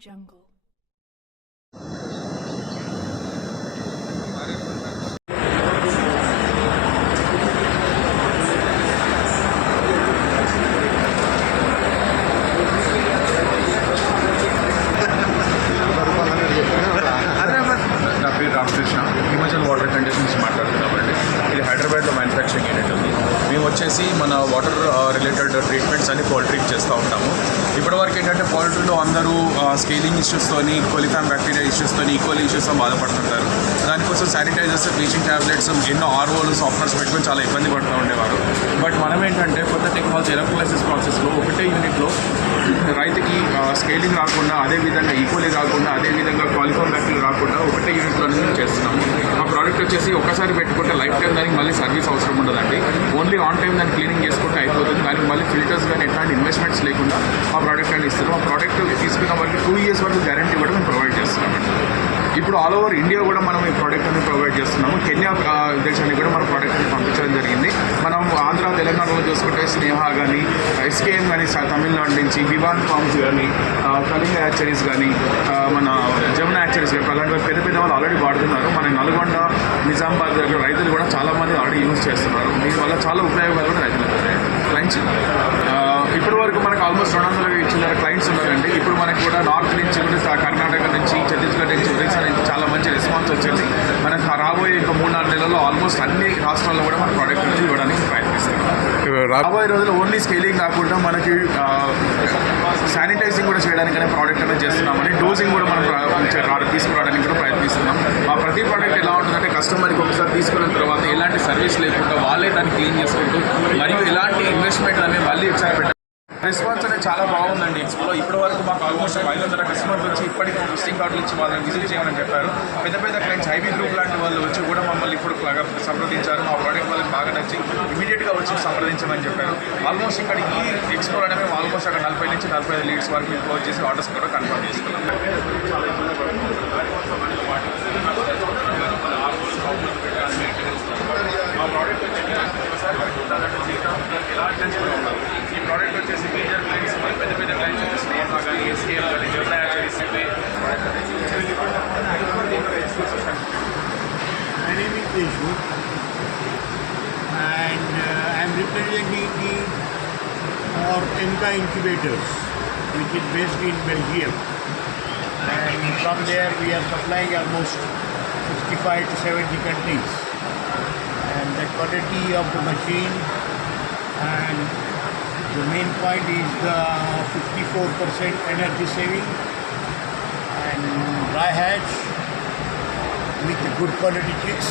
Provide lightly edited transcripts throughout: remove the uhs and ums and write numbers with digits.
Jungle. నా పేరు రామకృష్ణ, Himachal water conditions మాట్లాడుతున్నామండి. ఇది హైదరాబాద్లో మ్యానుఫ్యాక్చరింగ్ యూనిట్ ఉంది. మేము వచ్చేసి మన వాటర్ రిలేటెడ్ ట్రీట్మెంట్స్ అన్ని పౌల్ట్రీకి చేస్తూ ఉంటాము. ఇప్పటివరకు ఏంటంటే పౌల్ట్రీలో అందరూ స్కేలింగ్ ఇష్యూస్తోని, కొలిఫామ్ బ్యాక్టీరియా ఇష్యూస్తోని, ఈక్వల్ ఇష్యూస్తో బాధపడుతుంటారు. దానికోసం శానిటైజర్స్, బ్లీచింగ్ ట్యాబ్లెట్స్, ఎన్నో ఆర్ఓలు, సాఫ్ట్వేర్స్ పెట్టుకొని చాలా ఇబ్బంది పడుతూ ఉండేవారు. బట్ మనం ఏంటంటే కొత్త టెక్నాలజీ ఎలక్ట్రోలైసిస్ ప్రాసెస్లో ఒకటే యూనిట్లో రైతుకి స్కేలింగ్ రాకుండా, అదేవిధంగా ఈక్వల్లీ రాకుండా, అదేవిధంగా క్వాలిఫామ్ బ్యాక్టీరియా రాకుండా ఒకటే యూనిట్లో అనేది చేస్తున్నాము. ఆ ప్రోడక్ట్ వచ్చేసి ఒకసారి పెట్టుకుంటే లైఫ్ టైం దానికి మళ్ళీ సర్వీస్ అవసరం ఉండదండి. ఓన్లీ ఆన్ టైం దాన్ని క్లీనింగ్ చేసుకుంటే అయిపోతుంది. దానికి మళ్ళీ ఫిల్టర్స్ కానీ ఎట్లాంటి ఇన్వెస్ట్మెంట్స్ లేకుండా ఆ ప్రోడక్ట్ అని ఇస్తున్నాం. ఆ ప్రోడక్ట్ తీసుకున్న వరకు 2 years వరకు గ్యారంటీ కూడా మేము ప్రొవైడ్ చేస్తున్నామండి. ఇప్పుడు ఆల్ ఓవర్ ఇండియా కూడా మనం ఈ ప్రోడక్ట్ అనేది ప్రొవైడ్ చేస్తున్నాము. కెన్యా దేశానికి కూడా మన ప్రోడక్ట్ని పంపించడం జరిగింది. మనం ఆంధ్ర, తెలంగాణలో చూసుకుంటే స్నేహ కానీ, ఎస్కేఎం కానీ, తమిళనాడు నుంచి వివాన్ ఫార్మ్స్ కానీ, కళింగ యాక్చరీస్ కానీ, మన జమున యాక్చరీస్ కానీ, అలాంటి పెద్ద పెద్ద వాళ్ళు ఆల్రెడీ వాడుతున్నారు. మన నల్గొండ, నిజామాబాద్ దగ్గర రైతులు కూడా చాలామంది ఆల్రెడీ యూజ్ చేస్తున్నారు. దీనివల్ల చాలా ఉపయోగాలు కూడా రైతులకు క్లయింట్స్ ఇప్పటి వరకు మనకు ఆల్మోస్ట్ 200 చిల్లర క్లయింట్స్ ఉన్నారండి. ఇప్పుడు మనకు కూడా నార్త్ నుంచి కూడా, కర్ణాటక నుంచి, ఛత్తీస్గఢ్ నుంచి, ఒరిస్సా నుంచి చాలా మంచి రెస్పాన్స్ వచ్చింది. మనకు రాబోయే ఇంకా 3-4 నెలల్లో ఆల్మోస్ట్ అన్ని రాష్ట్రాల్లో కూడా మన ప్రోడక్ట్ నుంచి ఇవ్వడానికి ప్రయత్నిస్తాం. రాబోయే రోజుల్లో ఓన్లీ స్కేలింగ్ కాకుండా మనకి శానిటైజింగ్ కూడా చేయడానికి అనే ప్రోడక్ట్ అనేది చేస్తున్నామని, డోజింగ్ కూడా మనం తీసుకురావడానికి కూడా ప్రయత్నిస్తున్నాం. మా ప్రతి ప్రోడక్ట్ ఎలా ఉంటుందంటే కస్టమర్కి ఒకసారి తీసుకున్న తర్వాత ఎలాంటి సర్వీస్ లేకుండా వాళ్ళే దాన్ని క్లీన్ చేసుకుంటూ, మరియు ఎలాంటి ఇన్వెస్ట్మెంట్ అనేది మళ్ళీ ఒకసారి పెట్టారు. రెస్పాన్స్ అనేది చాలా బాగుందండి. ఎక్స్పోలో ఇప్పటి వరకు మాకు ఆల్మోస్ట్ 500 కస్టమర్స్ వచ్చి ఇప్పటికి విజిటింగ్ కార్డులు ఇచ్చి వాళ్ళని విజిట్ చేయమని చెప్పారు. పెద్ద పెద్ద క్లయింట్స్ హైవీ గ్రూప్ లాంటి వాళ్ళు వచ్చి కూడా మమ్మల్ని ఇప్పుడు సంప్రదించారు. మా ప్రోడక్ట్ వాళ్ళకి బాగా నచ్చి ఇమీడియట్గా వచ్చి సంప్రదించమని చెప్పారు. ఆల్మోస్ట్ ఇక్కడ ఈ ఎక్స్పోలో మేము ఆల్మోస్ట్ అక్కడ 40 నుంచి 45 లీడ్స్ వరకు క్లోజ్ చేసి ఆర్డర్స్ కూడా కన్ఫర్మ్ చేసుకున్నాం. మా ప్రోడక్ట్ ఈ ప్రోడక్ట్ వచ్చేసి మేజర్ క్లయింట్స్, పెద్ద పెద్ద క్లయింట్స్ వచ్చేసి స్నేహ కానీ, ఎస్కేఎం కానీ, జమున యాక్చరీస్. My name is Eshu and I am representing the Enka Incubators, which is based in Belgium, and from there we are supplying almost 65 to 70 countries, and the quality of the machine and the main point is the 54% energy saving and dry hatch with the good quality chicks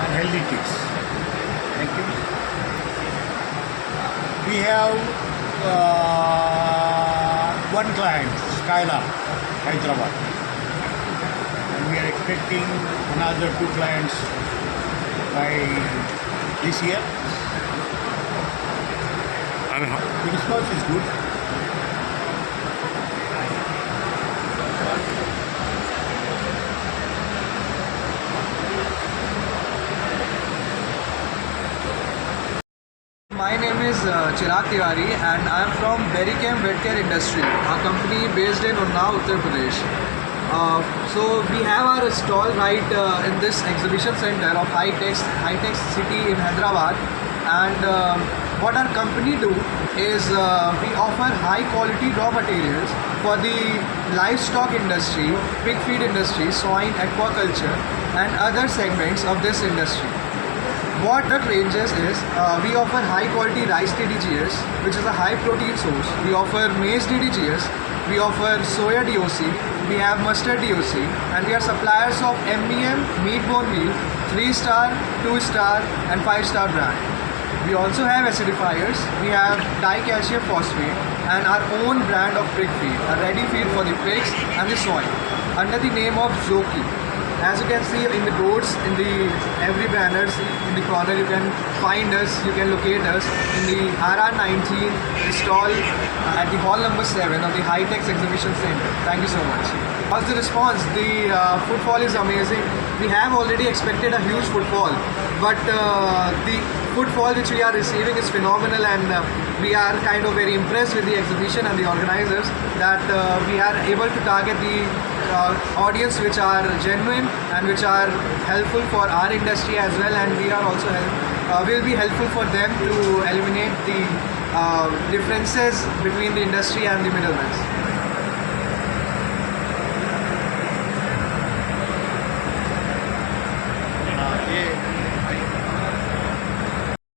and healthy chicks. Thank you. We have one client, Skylark, Hyderabad, and we are expecting another 2 clients by this year. The response is good. My name is Chirag Tiwari and I am from Berrycam Vetcare Industry, a company based in Unnao, Uttar Pradesh. So we have our stall right in this exhibition center of High-Tech City in Hyderabad, and what our company do is we offer high quality raw materials for the livestock industry, pig feed industry, swine, aquaculture and other segments of this industry. What that ranges is we offer high quality rice DDGS, which is a high protein source. We offer maize DDGS, we offer soya DOC, we have mustard DOC, and we are suppliers of MEM, meat bone meal, 3-star, 2-star and 5-star brand. We also have acidifiers, we have dicalcium phosphate and our own brand of pig feed, a ready feed for the pigs and the swine, under the name of Zoki. As you can see in the boards, in the every banners in the corner, you can find us, you can locate us in the RR19 stall at the hall number 7 of the High-Tech Exhibition Center. Thank you so much. How's the response? The footfall is amazing. We have already expected a huge footfall but the footfall which we are receiving is phenomenal, and we are kind of very impressed with the exhibition and the organizers that we are able to target the audience which are genuine and which are helpful for our industry as well, and we are also will be helpful for them to eliminate the differences between the industry and the middlemen.